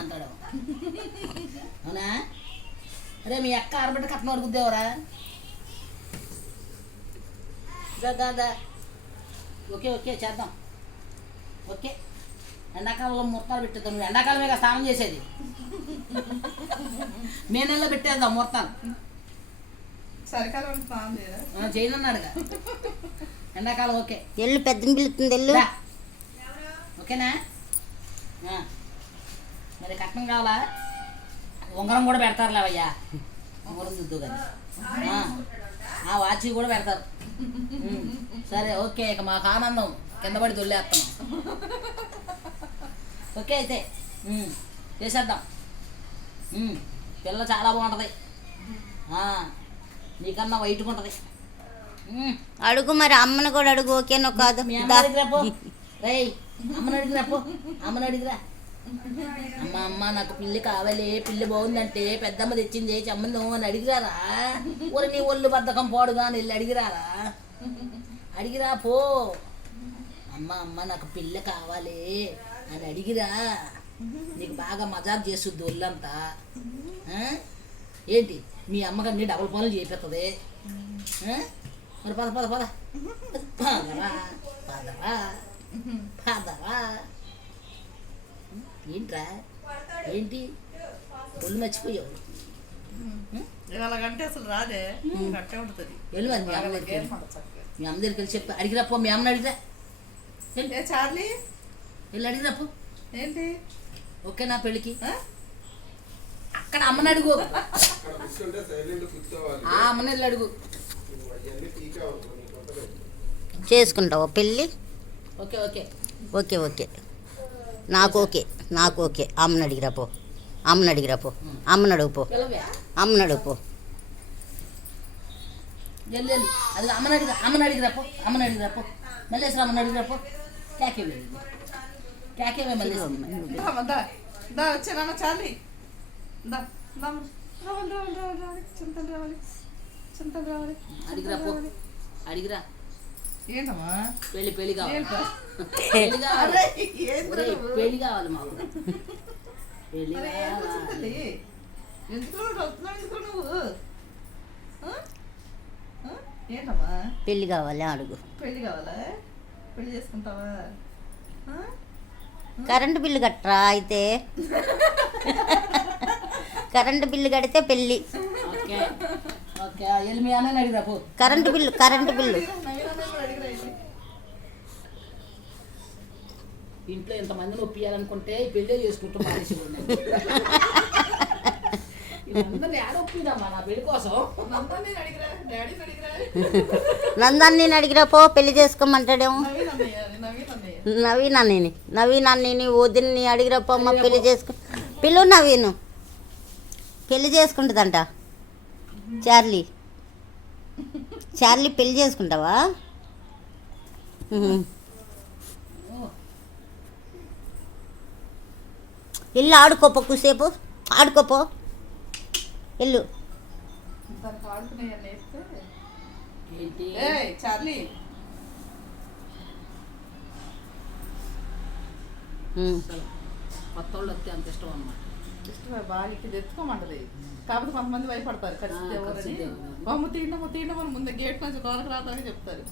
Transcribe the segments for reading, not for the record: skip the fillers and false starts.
అంటాడు. అవునా? అరే మీ అక్క ఆరబెట్ట కట్నం అడుగుద్దేవరా? దా ఓకే ఓకే చేద్దాం. ఓకే ఎండాకాలంలో ముహూర్తాలు పెట్టేద్దాం. నువ్వు ఎండాకాలమే స్నానం చేసేది. మే నెలలో పెట్టేద్దాం ముహూర్తాలు. చేయనన్నాడుగా. ఎండాకాలం ఓకే. ఎల్లు పెద్ద పిలుస్తుంది. ఎల్లు ఓకేనా? మరి కట్నం కావాలా? ఉంగరం కూడా పెడతారులే అయ్యా. ఉంగరం దుద్దు కానీ వాచి కూడా పెడతారు. సరే ఓకే. ఇక మాకు ఆనందం కింద పడి దొల్లేస్తున్నాం. ఓకే అయితే చేసేద్దాం. పిల్ల చాలా బాగుంటుంది. నీకన్నా వైట్గా ఉంటుంది. అడుగు మరి అమ్మని కూడా అడుగు. ఓకేనో కాదు. మీ అమ్మ అడిగిరాపో. రేయ్ అమ్మని అడిగిరాపో. అమ్మని అడిగిరా. అమ్మ నాకు పిల్లి కావాలి, పిల్లి బాగుందంటే పెద్దమ్మ తెచ్చింది చెమ్మను అని అడిగిరారా? ఊరి నీ ఒళ్ళు బద్దకం పోడుగా అని వెళ్ళి అడిగిరారా? అడిగిరా పో. అమ్మ నాకు పిల్ల కావాలి అని అడిగిరా. నీకు బాగా మజాక్ చేస్తుంది ఒళ్ళంతా. ఏంటి మీ అమ్మగారిని డబుల్ పనులు చేపిస్తుంది. మరి పద పద పద పదవా పదవా పదవా. ఏంట్రా ఏంటి ఒళ్ళు మర్చిపోయావు? అలాగంటే అసలు రాదే. కట్టే ఉంటుంది. వెళ్ళు అది మీ అమ్మ దగ్గరికి. మీ అమ్మ దగ్గరికి వెళ్ళి చెప్పి అడిగిరాపో. మీ అమ్మని అడిగిరా. చార్లీ వెళ్ళి అడిగిరాపో. ఏంటి ఓకే నా పెళ్ళికి అక్కడ అమ్మని అడుగు. ఆ అమ్మని వెళ్ళి అడుగు. చేసుకుంటావా పెళ్ళి? ఓకే ఓకే ఓకే ఓకే నాకు ఓకే. నాకు ఓకే. అమ్మని అడిగిరాపో. అమ్మని అడిగిరాపో. అమ్మని అడుగుపో. అమ్మని అడుగుపో. వెళ్ళి వెళ్ళి అది అమ్మని అడిగి అమ్మని అడిగిరాపో. అమ్మని అడిగిరాపో. మళ్ళీ వేసి అమ్మని అడిగిరాపో. క్యాకే క్యాకే మళ్ళీ వచ్చానమ్మా చార్లీ. చింతలు రావాలి. చింతలు రావాలి. అడిగిరాపో. అడిగిరా. ఏంటమ్మా పెళ్ళి పెళ్ళి కావాలి. పెళ్ళి కావాలి. పెళ్ళి కావాలి మాకు. పెళ్ళి ఏంటమ్మా పెళ్ళి కావాలి అడుగు. పెళ్ళి కావాలా? పెళ్ళి చేసుకుంటావా? కరెంటు బిల్లు కట్టరా అయితే. కరెంటు బిల్లు కడితే పెళ్ళి. ఓకే ఓకే వెళ్ళి మీ అన్నని అడిగిరాపో. Current bill current bill. ఇంట్లో ఇంతమందిని ఒప్పియాలనుకుంటే పెళ్ళే చేసుకుంటూ మానేసి అందరినీ ఆడొప్పిదమ్మా నా పెళ్లి కోసం. నందాన్ని నేను అడిగిరాపో. పెళ్లి చేసుకోమంటాడేమో. నవీన్ అన్నని వదిన్ని అడిగిరాపో. అమ్మ పెళ్లి చేసుకో. పిల్లు నవీను పెళ్లి చేసుకుంటుందంట. చార్లీ పెళ్లి చేసుకుంటావా? ఇల్లు ఆడుకోపో. కూసేపు ఆడుకోపో. ఇల్లు చార్లీ కొత్త వాళ్ళు వస్తే అంత ఇష్టం అన్నమాట. ఇష్టమే బాగా ఇక్కడ ఎత్తుకోమంటది. కాకపోతే కొంతమంది భయపడతారు. ముత్తిండమని ముందే గేట్ నుంచి లోనకి రాదని చెప్తారు.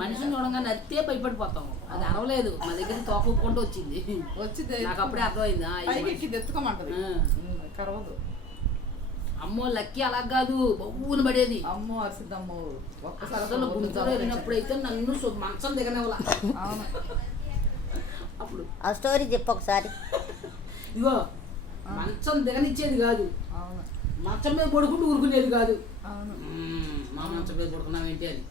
మనిషిని చూడంగా నత్తే భయపడిపోతాం. అది అరవలేదు, మా దగ్గర తోకుంటూ వచ్చింది. నాకు అప్పుడే అర్థమైంది. ఎత్తుకోమంటది. కరవదు. అమ్మో లక్కీ అలా కాదు, బొవ్వును పడేది. అమ్మో అరిసిద్దమ్మో. ఒక్కసారి గుంటూరు వెళ్ళినప్పుడైతే నన్ను మంచం దిగనేవాళ్ళ. అప్పుడు ఆ స్టోరీ చెప్పు ఒకసారి. ఇగో మంచం దిగనిచ్చేది కాదు, మంచం మీద పడుకుంటూ ఊరుకునేది కాదు. మా మంచం మీద పడుకున్నావేంటి అని